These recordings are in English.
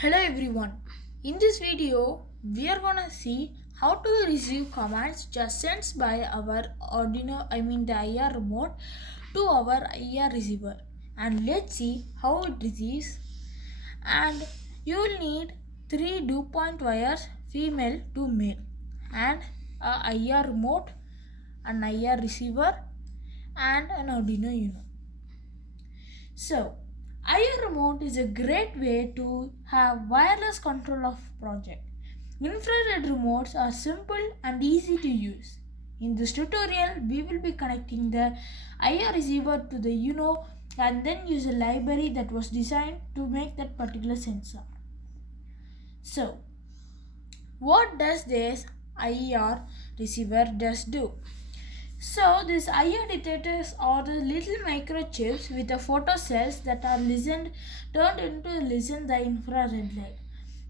Hello everyone. In this video, we are gonna see how to receive commands just sent by our the IR remote to our IR receiver. And let's see how it receives. And you will need three dew point wires, female to male, and a IR remote, an IR receiver, and an Arduino Uno. So, IR remote is a great way to have wireless control of project. Infrared remotes are simple and easy to use. In this tutorial, we will be connecting the IR receiver to the Uno and then use a library that was designed to make that particular sensor. So, what does this IR receiver do? So these IR detectors are the little microchips with the photocells that are turned into the infrared light.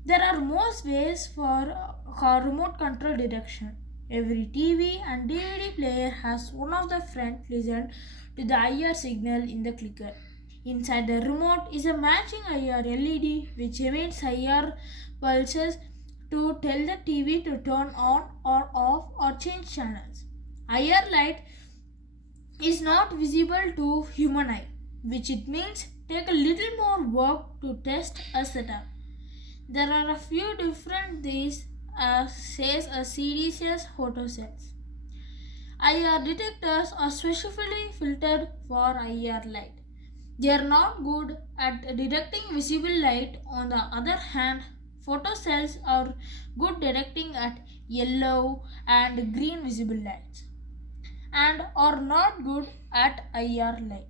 There are most ways for remote control detection. Every TV and DVD player has one of the front listened to the IR signal in the clicker. Inside the remote is a matching IR LED which emits IR pulses to tell the TV to turn on or off or change channels. IR light is not visible to human eye, which it means take a little more work to test a setup. There are a few different these says a CDCS photocells. IR detectors are specially filtered for IR light. They are not good at detecting visible light. On the other hand, photocells are good detecting at yellow and green visible lights and are not good at IR light.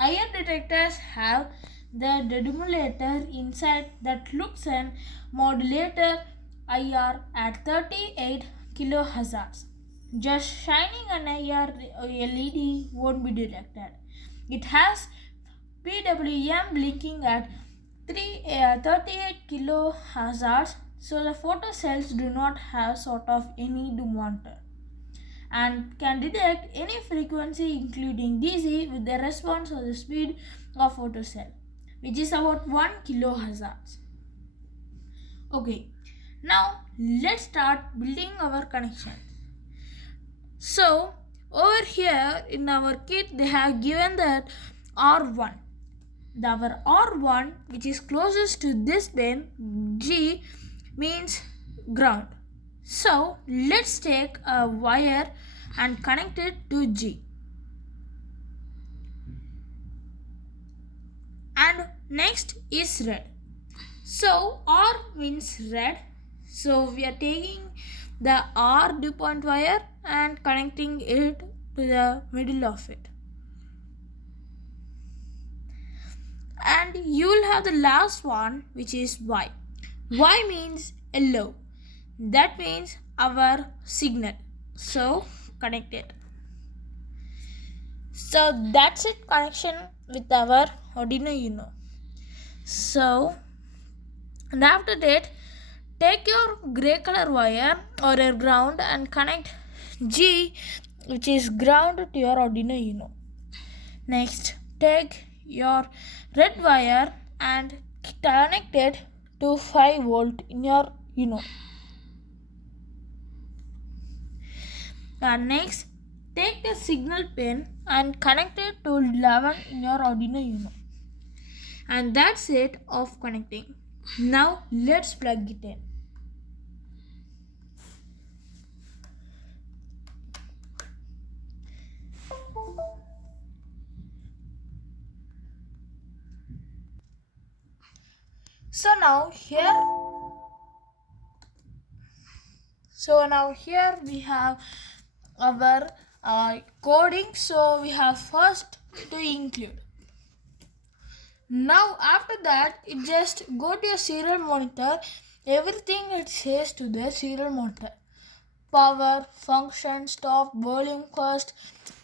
IR detectors have the demodulator inside that looks and modulator IR at 38 kHz. Just shining an IR LED won't be detected. It has PWM blinking at 38 kHz, so the photocells do not have sort of any demodulator and can detect any frequency including DC with the response or the speed of photocell, which is about 1 kHz. Okay, now let's start building our connection. So over here in our kit they have given that R1. Our R1 which is closest to this pin G means ground. So let's take a wire and connect it to G. And next is red. So R means red. So we are taking the R dew point wire and connecting it to the middle of it. And you will have the last one which is Y. Y means yellow. That means our signal. So connect it. So that's it, connection with our Arduino Uno. So and after that, take your gray color wire or your ground and connect G, which is ground, to your Arduino Uno. Next, take your red wire and connect it to 5 volt in your Uno. And next, take the signal pin and connect it to 11 in your Arduino Uno. And that's it of connecting. Now let's plug it in. So now here we have our coding. So we have first to include. Now after that, it just go to your serial monitor. Everything it says to the serial monitor: power, function, stop, volume, first,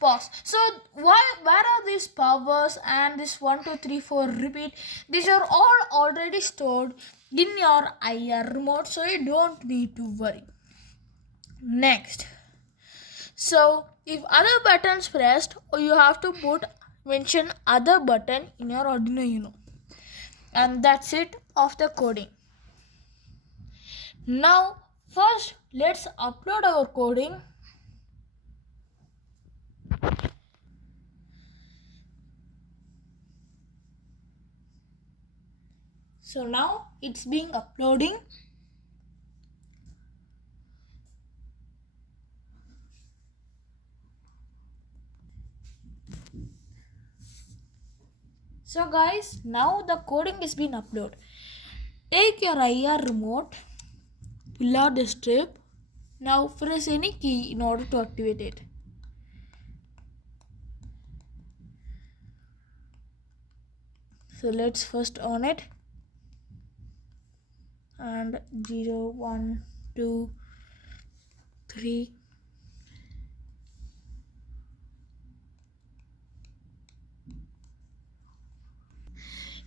pause. So where are these powers and this 1, 2, 3, 4 repeat? These are all already stored in your IR remote, so you don't need to worry. Next, so if other buttons pressed, you have to mention other button in your Arduino Uno. And that's it of the coding. Now first let's upload our coding. So now it's being uploading. So guys, now the coding is being uploaded. Take your IR remote, pull out the strip. Now press any key in order to activate it. So let's first on it. And 0, 1, 2, 3.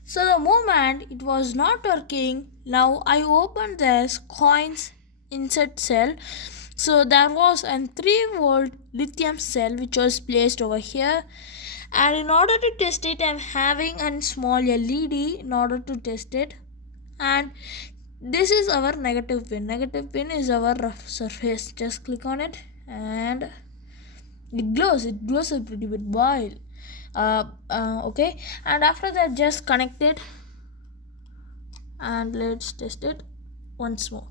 So the moment it was not working, now I opened this coins insert cell. So there was a 3-volt lithium cell which was placed over here, and in order to test it I'm having a small LED in order to test it. And this is our negative pin. Negative pin is our rough surface. Just click on it and it glows a pretty bit while. Okay, and after that just connect it and let's test it once more.